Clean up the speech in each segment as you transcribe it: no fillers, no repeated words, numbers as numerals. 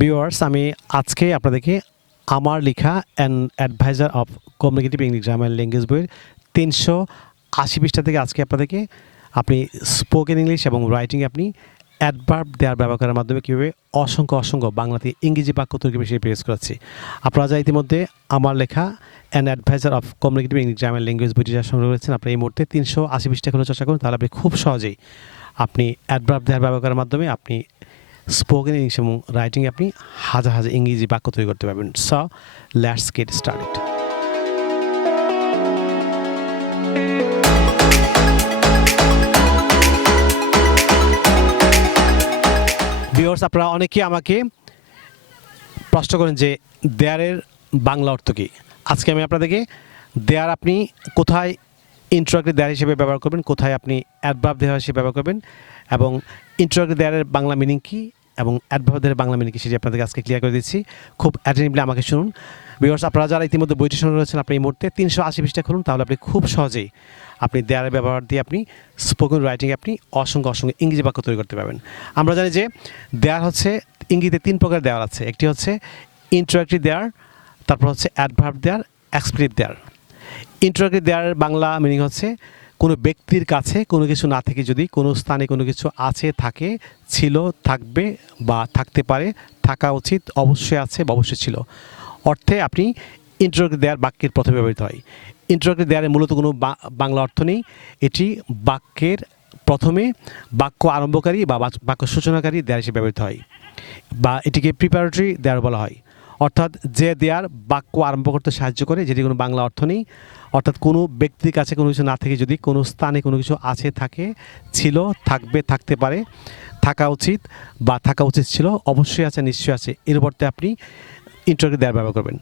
Viewers, আমি আজকে আপনাদেরকে আমার লেখা an adviser of communicative English grammar language বইয়ের ৩৮০ পৃষ্ঠা থেকে আজকে আপনাদেরকে আপনি স্পোকেন ইংলিশ এবং রাইটিংয়ে আপনি অ্যাডভার্ব দেয়ার ব্যবহার করার মাধ্যমে কীভাবে অসংখ্য বাংলাতে ইংরেজি বাক্য তৈরি বেশি প্রেস করাচ্ছি। আপনারা যা ইতিমধ্যে আমার লেখা an adviser of communicative English grammar language বইটি যা সংগ্রহ করেছেন, আপনি এই মুহূর্তে ৩৮০ পৃষ্ঠাগুলো চর্চা করুন, তাহলে আপনি খুব সহজেই আপনি অ্যাডভার্ব দেয়ার ব্যবহার করার মাধ্যমে আপনি স্পোকেন ইংলিশ এবং রাইটিংয়ে আপনি হাজার ইংরেজি বাক্য তৈরি করতে পারবেন। So let's get started. Viewers, আপনারা অনেকেই আমাকে প্রশ্ন করেন যে দেয়ারের বাংলা অর্থ কী। আজকে আমি আপনাদেরকে দেয়ার আপনি কোথায় ইন্ট্রোডাক্টরি দেয়ার হিসেবে ব্যবহার করবেন, কোথায় আপনি অ্যাডভার্ব দেয়ার হিসেবে ব্যবহার করবেন এবং ইন্ট্রোডাক্টরি দেয়ারের বাংলা মিনিং কী এবং অ্যাডভার্ব দেয়ারের বাংলা মিনিং কী সেটি আপনাদেরকে আজকে ক্লিয়ার করে দিচ্ছি। খুব অ্যাটেন্টিভলি আমাকে শুনুন। ভিউয়ার্স, আপনারা যারা ইতিমধ্যে বইটি শুনে রয়েছেন, আপনি এই মুহূর্তে ৩৮০ পৃষ্ঠা খুলুন, তাহলে আপনি খুব সহজেই আপনি দেয়ারের ব্যবহার দিয়ে আপনি স্পোকেন রাইটিংয়ে আপনি অসংখ্য ইংরেজি বাক্য তৈরি করতে পারবেন। আমরা জানি যে দেয়ার হচ্ছে ইংরেজিতে ৩ প্রকার দেয়ার আছে। একটি হচ্ছে ইন্ট্রোডাক্টরি দেয়ার, তারপর হচ্ছে অ্যাডভার্ব দেয়ার, এক্সপ্লেটিভ দেয়ার। ইন্ট্রোডাক্টরি দেয়ারের বাংলা মিনিং হচ্ছে কোনো ব্যক্তির কাছে কোনো কিছু না থেকে যদি কোনো স্থানে কোনো কিছু আছে, থাকে, ছিল, থাকবে বা থাকতে পারে, থাকা উচিত, অবশ্যই আছে বা অবশ্যই ছিল অর্থে আপনি ইন্ট্রোডাক্টরি দেয়ার বাক্যের প্রথমে ব্যবহৃত হয়। ইন্ট্রোডাক্টরি দেয়ারের মূলত কোনো বাংলা অর্থ নেই। এটি বাক্যের প্রথমে বাক্য আরম্ভকারী বা বাক্য সূচনাকারী দেয়ার হিসেবে ব্যবহৃত হয়, বা এটিকে প্রিপারেটরি দেয়ার বলা হয়। অর্থাৎ যে দেয়ার বাক্য আরম্ভ করতে সাহায্য করে, যেটি কোনো বাংলা অর্থ নেই। অর্থাৎ কোনো ব্যক্তির কাছে কোনো কিছু না থেকে যদি কোনো স্থানে কোনো কিছু আছে, থাকে, ছিল, থাকবে, থাকতে পারে, থাকা উচিত বা থাকা উচিত ছিল, অবশ্যই আছে, নিশ্চয়ই আছে, এর পরিবর্তে আপনি ইন্ট্রোডাক্টরি দেয়ার ব্যবহার করবেন।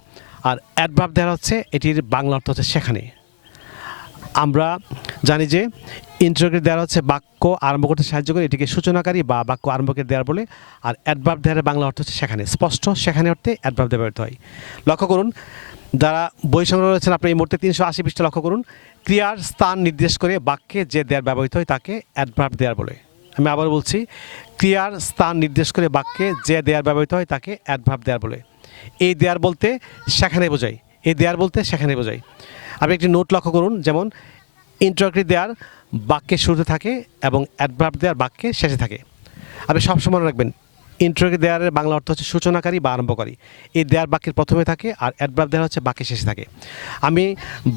আর অ্যাডভার্ব দেয়ার হচ্ছে এটির বাংলা অর্থ হচ্ছে সেখানে। আমরা জানি যে ইন্ট্রোডাক্টরি দেয়ার হচ্ছে বাক্য আরম্ভ করতে সাহায্য করে, এটিকে সূচনাকারী বা বাক্য আরম্ভকে দেয়ার বলে। আর অ্যাডভার্ব দেয়ারের বাংলা অর্থ হচ্ছে সেখানে, স্পষ্ট সেখানে অর্থে অ্যাডভার্ব দেয়ার ব্যবহৃত হয়। লক্ষ্য করুন, যারা বই সংগ্রহ রয়েছেন, আপনি এই মুহূর্তে ৩৮০ পৃষ্ঠা লক্ষ্য করুন। ক্রিয়ার স্থান নির্দেশ করে বাক্যে যে দেয়ার ব্যবহৃত হয় তাকে অ্যাডভার্ব দেয়ার বলে। আমি আবার বলছি, ক্রিয়ার স্থান নির্দেশ করে বাক্যে যে দেয়ার ব্যবহৃত হয় তাকে অ্যাডভার্ব দেয়ার বলে। এই দেয়ার বলতে সেখানে বোঝায়, এই দেয়ার বলতে সেখানে বোঝায়। আপনি একটি নোট লক্ষ্য করুন, যেমন ইন্ট্রোডাক্টরি দেয়ার বাক্যের শুরুতে থাকে এবং অ্যাডভার্ব দেয়ার বাক্যের শেষে থাকে। আপনি সবসময় মনে রাখবেন, ইন্ট্রোডাক্টরি দেয়ারের বাংলা অর্থ হচ্ছে সূচনাকারী বা আরম্ভকারী। এই দেয়ার বাক্যের প্রথমে থাকে আর অ্যাডভার্ব দেয়ার হচ্ছে বাক্যের শেষে থাকে। আমি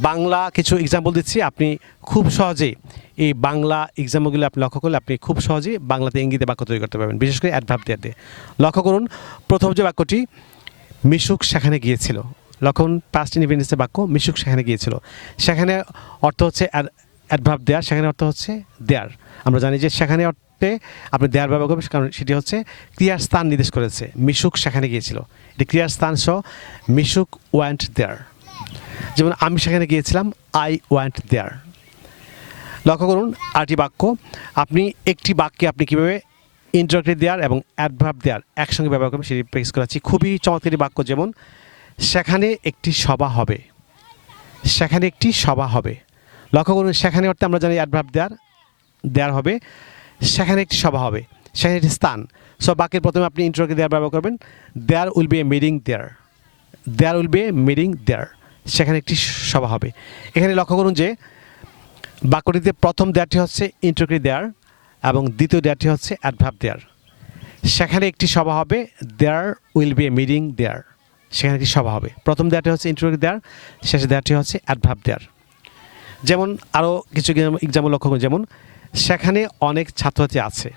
বাংলা কিছু এক্সাম্পল দিচ্ছি, আপনি খুব সহজেই এই বাংলা এক্সাম্পলগুলো আপনি লক্ষ্য করলে আপনি খুব সহজেই বাংলাতে ইংরেজিতে বাক্য তৈরি করতে পারবেন, বিশেষ করে অ্যাডভার্ব দেয়ার দিয়ে। লক্ষ্য করুন, প্রথম যে বাক্যটি, মিশুক সেখানে গিয়েছিল। লক্ষ্য করুন, পাস্ট ইনডিফিনিটের বাক্য, মিশুক সেখানে গিয়েছিল। সেখানে অর্থ হচ্ছে অ্যাডভার্ব দেয়ার, সেখানে অর্থ হচ্ছে দেয়ার। আমরা জানি যে সেখানে অর্থে আপনি দেয়ার ব্যবহার করবেন, কারণ সেটি হচ্ছে ক্রিয়ার স্থান নির্দেশ করেছে। মিশুক সেখানে গিয়েছিল, এটি ক্রিয়ার স্থান সহ মিশুক ওয়ান্ট দেয়ার। যেমন আমি সেখানে গিয়েছিলাম, আই ওয়ান্ট দেয়ার। লক্ষ্য করুন আরেকটি বাক্য, আপনি একটি বাক্যে আপনি কীভাবে ইন্ট্রোডাক্টরি দেয়ার এবং অ্যাডভার্ব দেয়ার একসঙ্গে ব্যবহার করবেন সেটি প্র্যাকটিস করাচ্ছি। খুবই চমৎকারী বাক্য, যেমন সেখানে একটি সভা হবে, সেখানে একটি সভা হবে। লক্ষ্য করুন, সেখানে অর্থে আমরা জানি অ্যাডভার্ব দেয়ার হবে, সেখানে একটি সভা হবে, সেখানে একটি স্থান। সব বাক্যের প্রথমে আপনি ইন্ট্রোডাক্টরি দেয়ার ব্যবহার করবেন। There will be a meeting there, there will be a meeting there, সেখানে একটি সভা হবে। এখানে লক্ষ্য করুন যে বাক্যটিতে প্রথম দেয়ারটি হচ্ছে ইন্ট্রোডাক্টরি দেয়ার এবং দ্বিতীয় দেয়ারটি হচ্ছে অ্যাডভার্ব দেয়ার। সেখানে একটি সভা হবে, there will be a meeting there, সেখানে একটি সভা হবে। প্রথম দেয়ারটি হচ্ছে ইন্ট্রোডাক্টরি দেয়ার, শেষ দেয়ারটি হচ্ছে অ্যাডভার্ব দেয়ার। যেমন আরও কিছু এক্সাম্পল লক্ষ্য করুন, যেমন সেখানে অনেক ছাত্রছাত্রী আছে,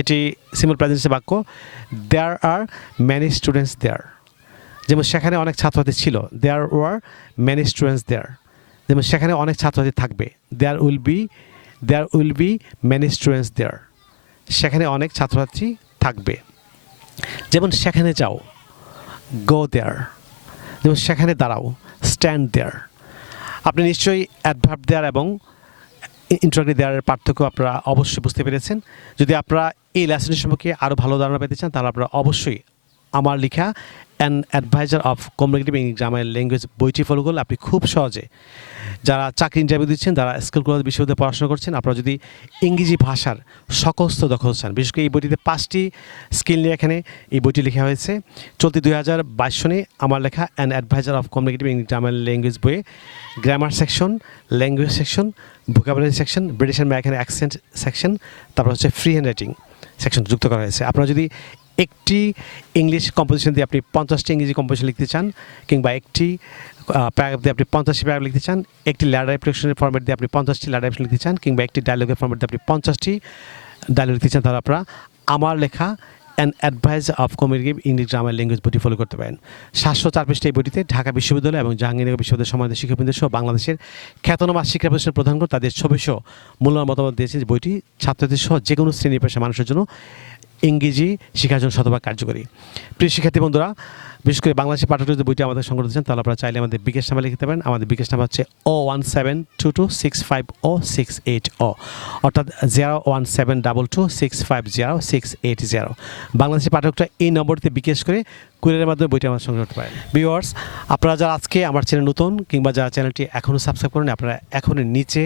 এটি সিম্পল প্রেজেন্ট বাক্য, দেয়ার আর ম্যানি স্টুডেন্টস দেয়ার। যেমন সেখানে অনেক ছাত্রছাত্রী ছিল, there were many students there. যেমন সেখানে অনেক ছাত্রছাত্রী থাকবে, there will be many students there, সেখানে অনেক ছাত্রছাত্রী থাকবে। যেমন সেখানে যাও, গো দেয়ার। যেমন সেখানে দাঁড়াও, স্ট্যান্ড দেয়ার। আপনি নিশ্চয়ই অ্যাডভার্ব দেয়ার এবং ইন্ট্রোডাক্টরি দেয়ারের পার্থক্য আপনারা অবশ্যই বুঝতে পেরেছেন। যদি আপনারা এই লেসনটি সম্পর্কে আরও ভালো ধারণা পেতে চান, তাহলে আপনারা অবশ্যই আমার লেখা an adviser of communicative English grammar language বইটি ফলো করলে আপনি খুব সহজে যারা চাকরি ইন্টারভিউ দিচ্ছেন, যারা স্কুল কলেজ বিশ্ববিদ্যালয়ে পড়াশোনা করছেন, আপনারা যদি ইংরেজি ভাষার সকস্ত দখল চান, বিশেষ করে এই বইটিতে 5টি স্কিল নিয়ে এখানে এই বইটি লেখা হয়েছে। চলতি 2022 সনে আমার লেখা an adviser of communicative English grammar language বইয়ে grammar section, language section, vocabulary section, British and American accent section, তারপর হচ্ছে ফ্রি হ্যান্ড রাইটিং সেকশন যুক্ত করা হয়েছে। আপনারা যদি একটি ইংলিশ কম্পোজিশন দিয়ে আপনি 50টি ইংরেজি কম্পোজিশন লিখতে চান, কিংবা একটি প্যারাগ্রাফ দিয়ে আপনি 50টি প্যারাগ্রাফ লিখতে চান, একটি ল্যাডার রিপ্রেজেন্টেশনের ফরম্যাট দিয়ে আপনি 50টি ল্যাডার রিপ্রেজেন্টেশন লিখতে চান, কিংবা একটি ডায়লগের ফরম্যাট দিয়ে আপনি 50টি ডায়লগ লিখতে চান, তাহলে আপনারা আমার লেখা an advice of communicative English grammar language বইটি ফলো করতে পারেন। 704 পৃষ্ঠা এই বইটিতে ঢাকা বিশ্ববিদ্যালয় এবং জাহাঙ্গীরনগর বিশ্ববিদ্যালয়ের সম্মানিত শিক্ষাবৃন্দ সহ বাংলাদেশের খ্যাতনামা শিক্ষা প্রতিষ্ঠানের প্রধানগণ তাদের ছবিসহ মূল্যবান মতামত দিয়েছেন যে বইটি ছাত্রদের সহ যে কোনো শ্রেণী পেশার মানুষের জন্য ইংরেজি শেখার জন্য শতভাগ কার্যকরী। প্রিয় শিক্ষার্থী বন্ধুরা, বিশেষ করে বাংলাদেশের পাঠক যদি বইটি আমাদের সংগ্রহ করতে চান, তাহলে আপনারা চাইলে আমাদের বিকাশ নাম্বার লিখতে পারেন। আমাদের বিকাশ নাম্বার হচ্ছে 01722650680, অর্থাৎ 01722650680। বাংলাদেশের পাঠকরা এই নম্বরটিতে বিকাশ করে কুরিয়ারের মাধ্যমে বইটি আমার সংগ্রহ করতে পারেন। ভিউয়ার্স, আপনারা যারা আজকে আমার চ্যানেল নতুন, কিংবা যারা চ্যানেলটি এখনও সাবস্ক্রাইব করেন, আপনারা এখনই নিচে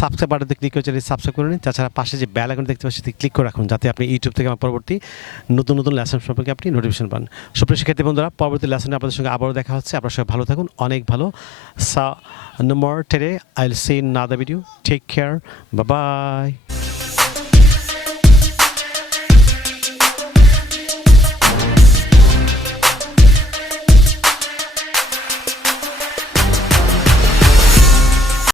সাবস্ক্রাইব বাটনতে ক্লিক করে চ্যানেলটি সাবস্ক্রাইব করে নিন। তাছাড়া পাশে যে বেল আইকন দেখতে পাচ্ছেন সেটি ক্লিক করে রাখুন, যাতে আপনি ইউটিউব থেকে আমার পরবর্তী নতুন নতুন লেসন সম্পর্কে আপনি নোটিফিকেশন পান। সুপ্রিয় শিক্ষার্থী বন্ধুরা, পরবর্তী লেসনে আপনাদের সঙ্গে আবারও দেখা হচ্ছে। আপনারা সবাই ভালো থাকুন, অনেক ভালো। No more today. I'll see you in another video. Take care. Bye bye.